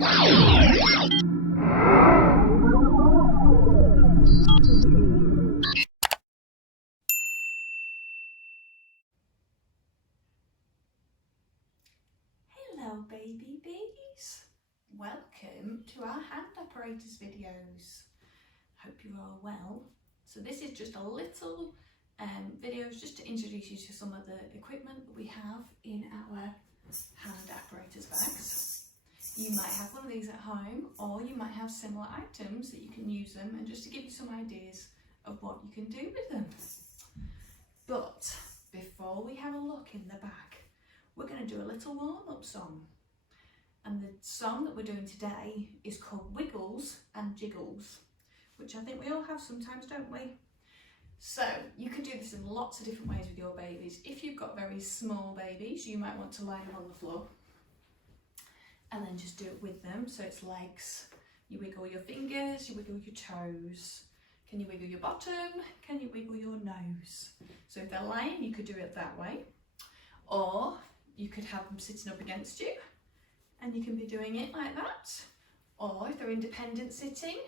Hello babies, welcome to our hand apparatus videos. Hope you're all well. So this is just a little videos just to introduce you to some of the equipment that we have in our hand apparatus bags. You might have one of these at home, or you might have similar items that you can use them, and just to give you some ideas of what you can do with them. But before we have a look in the bag, we're going to do a little warm-up song, and the song that we're doing today is called Wiggles and Jiggles, which I think we all have sometimes, don't we? So you can do this in lots of different ways with your babies. If you've got very small babies, you might want to lie them on the floor and then just do it with them. So it's legs, you wiggle your fingers, you wiggle your toes. Can you wiggle your bottom? Can you wiggle your nose? So if they're lying, you could do it that way. Or you could have them sitting up against you and you can be doing it like that. Or if they're independent sitting,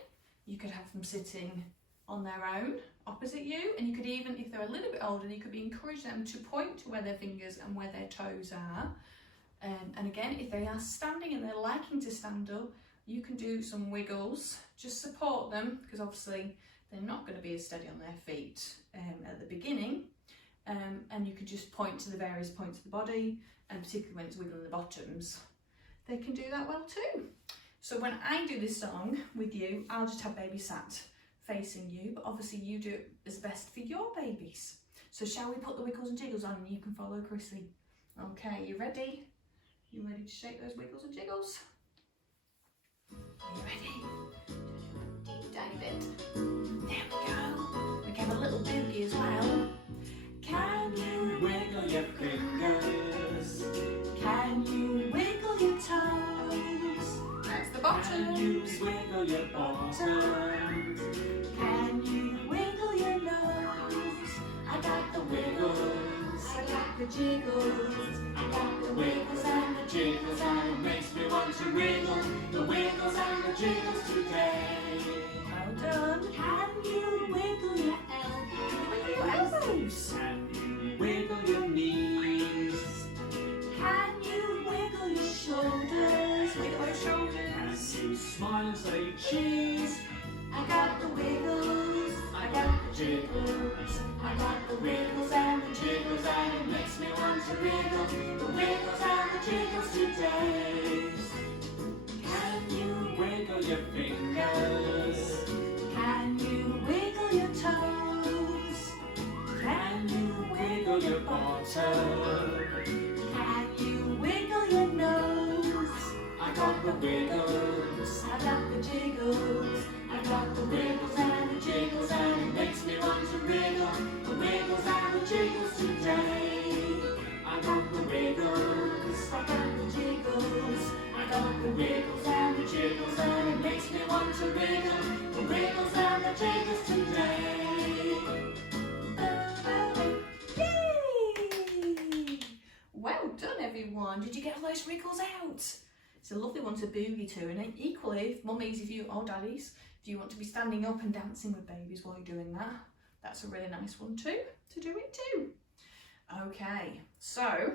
you could have them sitting on their own opposite you, and you could even, if they're a little bit older, you could be encourage them to point to where their fingers and where their toes are. And again, if they are standing and they're liking to stand up, you can do some wiggles, just support them, because obviously they're not going to be as steady on their feet at the beginning. And you can just point to the various points of the body, and particularly when it's wiggling the bottoms, they can do that well too. So when I do this song with you, I'll just have baby sat facing you, but obviously you do it as best for your babies. So shall we put the wiggles and jiggles on and you can follow Chrissy? Okay, you ready? You ready to shake those wiggles and jiggles? Are you ready? Deep dive it. There we go. We can have a little boogie as well. Can you wiggle your fingers? Can you wiggle your toes? That's the bottom. Can you wiggle your bottom? Can you wiggle your nose? I got the wiggles, I got the jiggles, I got the wiggles and the jiggles, and it makes me want to wiggle the wiggles and the jiggles today. Well done. Can you wiggle your elbows? Can you wiggle your knees? Can you wiggle your shoulders? Wiggle your shoulders. Can you smile and say cheese? I got the wiggles, I got the jiggles, I got the wiggles and the jiggles, and it makes me want to wiggle the wiggles and the jiggles today. Can you wiggle your fingers? Can you wiggle your toes? Can you wiggle your bottom? Can you wiggle your nose? I got the wiggles, I got the jiggles, I got the wiggles and the jiggles, and it makes me want to wiggle the wiggles and the jiggles today. I got the wiggles, I got the jiggles, I got the wiggles and the jiggles, and it makes me want to wiggle the wiggles and the jiggles today. Yay! Well done everyone. Did you get all those wriggles out? It's a lovely one to boogie to, and equally, if mummies, if you, or daddies, if you want to be standing up and dancing with babies while you're doing that, that's a really nice one too, to do it too. Okay, so,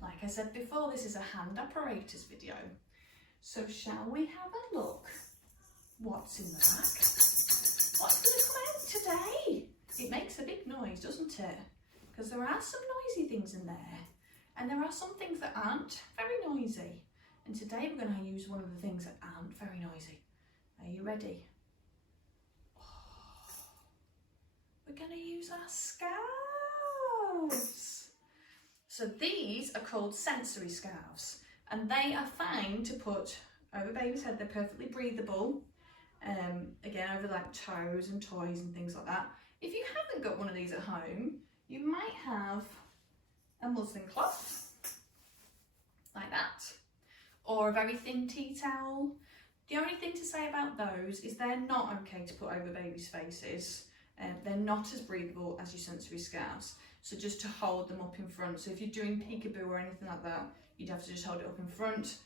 like I said before, this is a hand apparatus video. So shall we have a look? What's in the bag? What's going to come out today? It makes a big noise, doesn't it? Because there are some noisy things in there, and there are some things that aren't very noisy. And today we're going to use one of the things that aren't very noisy. Are you ready? Oh, we're going to use our scarves. So these are called sensory scarves, and they are fine to put over baby's head. They're perfectly breathable. Again, over like toes and toys and things like that. If you haven't got one of these at home, you might have a muslin cloth like that, or a very thin tea towel. The only thing to say about those is they're not okay to put over babies' faces. They're not as breathable as your sensory scarves. So just to hold them up in front. So if you're doing peekaboo or anything like that, you'd have to just hold it up in front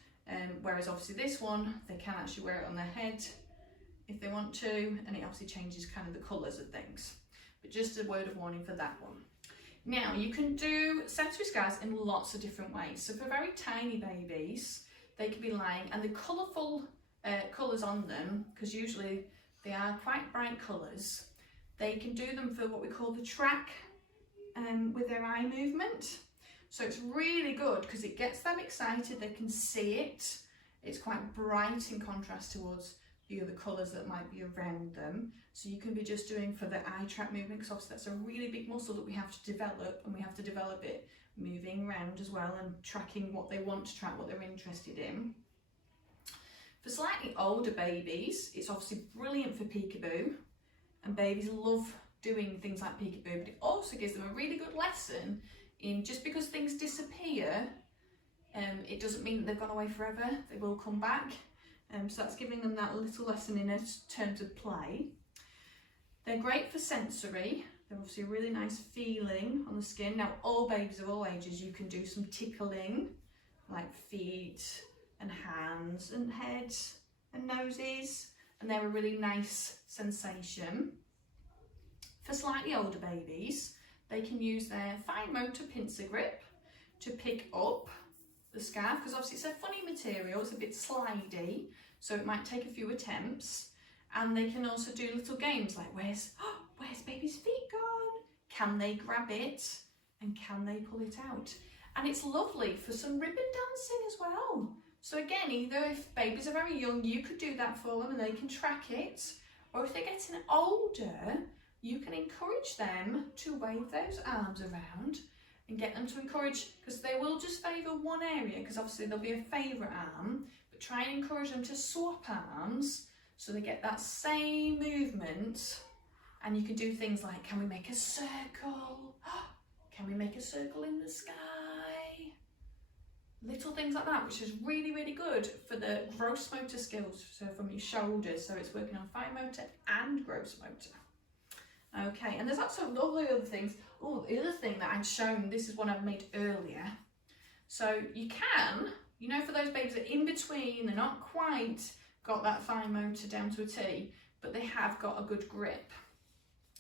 Whereas obviously this one, they can actually wear it on their head if they want to, and it obviously changes kind of the colours of things. But just a word of warning for that one. Now, you can do sensory scarves in lots of different ways. So for very tiny babies, they can be lying, and the colourful colours on them, because usually they are quite bright colours, they can do them for what we call the track with their eye movement. So it's really good because it gets them excited, they can see it. It's quite bright in contrast towards the other colours that might be around them. So you can be just doing for the eye track movement, because obviously that's a really big muscle that we have to develop, and we have to develop it moving around as well and tracking what they want to track, what they're interested in. For slightly older babies, it's obviously brilliant for peekaboo, and babies love doing things like peekaboo, but it also gives them a really good lesson in just because things disappear, it doesn't mean that they've gone away forever, they will come back. So that's giving them that little lesson in terms of play. They're great for sensory. They're obviously a really nice feeling on the skin. Now, all babies of all ages, you can do some tickling, like feet and hands and heads and noses, and they're a really nice sensation. For slightly older babies, they can use their fine motor pincer grip to pick up the scarf, because obviously it's a funny material, it's a bit slidey, so it might take a few attempts. And they can also do little games like, where's baby's feet gone? Can they grab it and can they pull it out? And it's lovely for some ribbon dancing as well. So again, either if babies are very young, you could do that for them and they can track it, or if they're getting older, you can encourage them to wave those arms around and get them to encourage, because they will just favour one area, because obviously there'll be a favourite arm, but try and encourage them to swap arms so they get that same movement. And you can do things like, can we make a circle? Can we make a circle in the sky? Little things like that, which is really, really good for the gross motor skills, so from your shoulders, so it's working on fine motor and gross motor. Okay, and there's also lovely other things. Oh, the other thing that I'd shown, this is one I've made earlier. So you can, you know, for those babies that are in between, they're not quite got that fine motor down to a T, but they have got a good grip.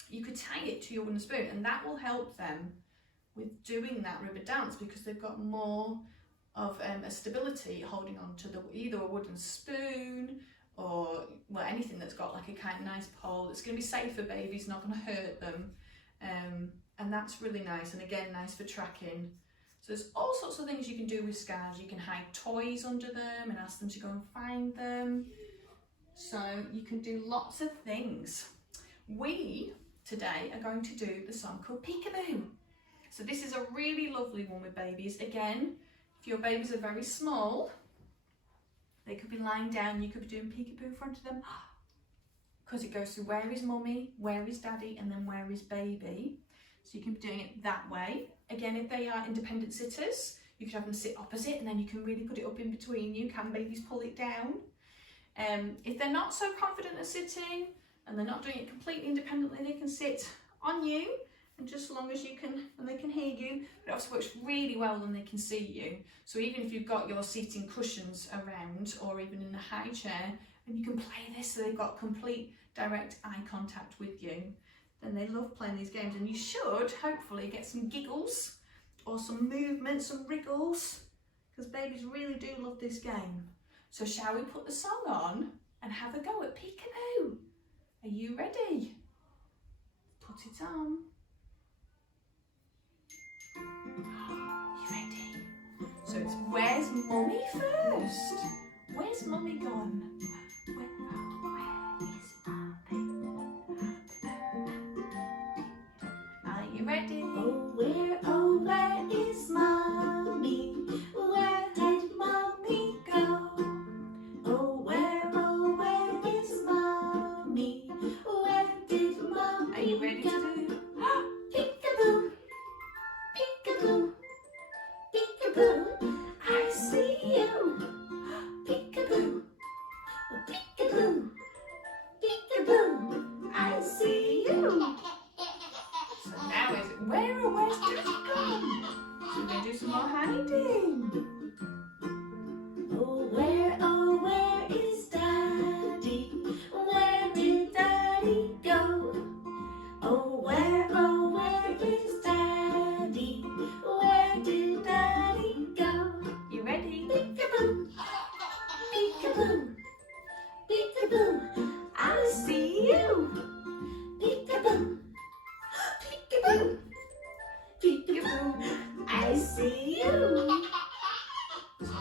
You could tie it to your wooden spoon, and that will help them with doing that ribbon dance, because they've got more of a stability holding on to either a wooden spoon or, well, anything that's got like a kind of nice pole that's going to be safe for babies, not going to hurt them. And that's really nice, and again, nice for tracking. So there's all sorts of things you can do with scarves. You can hide toys under them and ask them to go and find them. So you can do lots of things. We today are going to do the song called Peekaboo. So this is a really lovely one with babies. Again, if your babies are very small, they could be lying down, you could be doing peekaboo in front of them, because it goes through where is mummy, where is daddy, and then where is baby. So you can be doing it that way. Again, if they are independent sitters, you could have them sit opposite, and then you can really put it up in between you. Can babies pull it down? If they're not so confident at sitting and they're not doing it completely independently, they can sit on you, and just as long as you can, and they can hear you. But it also works really well when they can see you. So even if you've got your seating cushions around, or even in a high chair, and you can play this so they've got complete direct eye contact with you, then they love playing these games. And you should hopefully get some giggles or some movement, some wriggles, because babies really do love this game. So shall we put the song on and have a go at peekaboo? Are you ready? Put it on. You ready? So it's where's mummy first? Where's mummy gone? Where is mummy? Are you ready? Oh where is mommy? Where did mommy go? Oh where is mommy? Where did mommy go? Are you ready to do? Peekaboo, peekaboo, peekaboo, I see you. Peekaboo, peekaboo, peekaboo, I see you. So now is it where's daddy gone?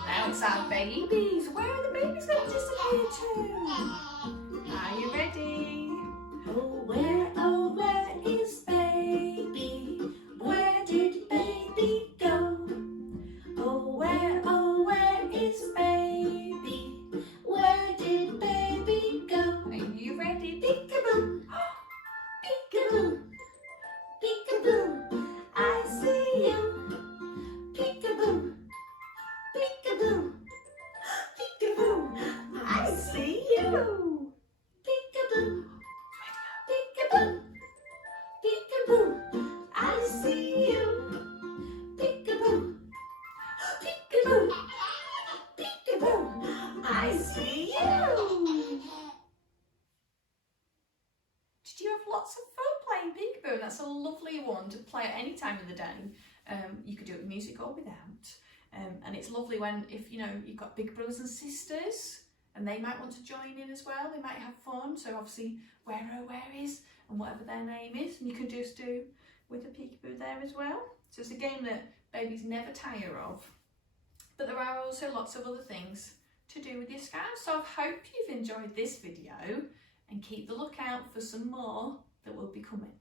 Now it's our babies. Where are the babies going to disappear to? Are you ready? Oh, where is baby? Where did baby go? Oh, where is baby? Where did baby go? Are you ready? Peekaboo, peekaboo, peekaboo, I see you. Peekaboo, peekaboo, peekaboo, I see you. Peekaboo, peekaboo, peekaboo, I see you. Peekaboo, peekaboo, peekaboo, I see you. Did you have lots of fun playing peekaboo? That's a lovely one to play at any time of the day. You could do it with music or without. And it's lovely when, if you know, you've got big brothers and sisters and they might want to join in as well, they might have fun. So obviously, where is, and whatever their name is, and you can just do with a peekaboo there as well. So it's a game that babies never tire of. But there are also lots of other things to do with your scouts. So I hope you've enjoyed this video and keep the lookout for some more that will be coming.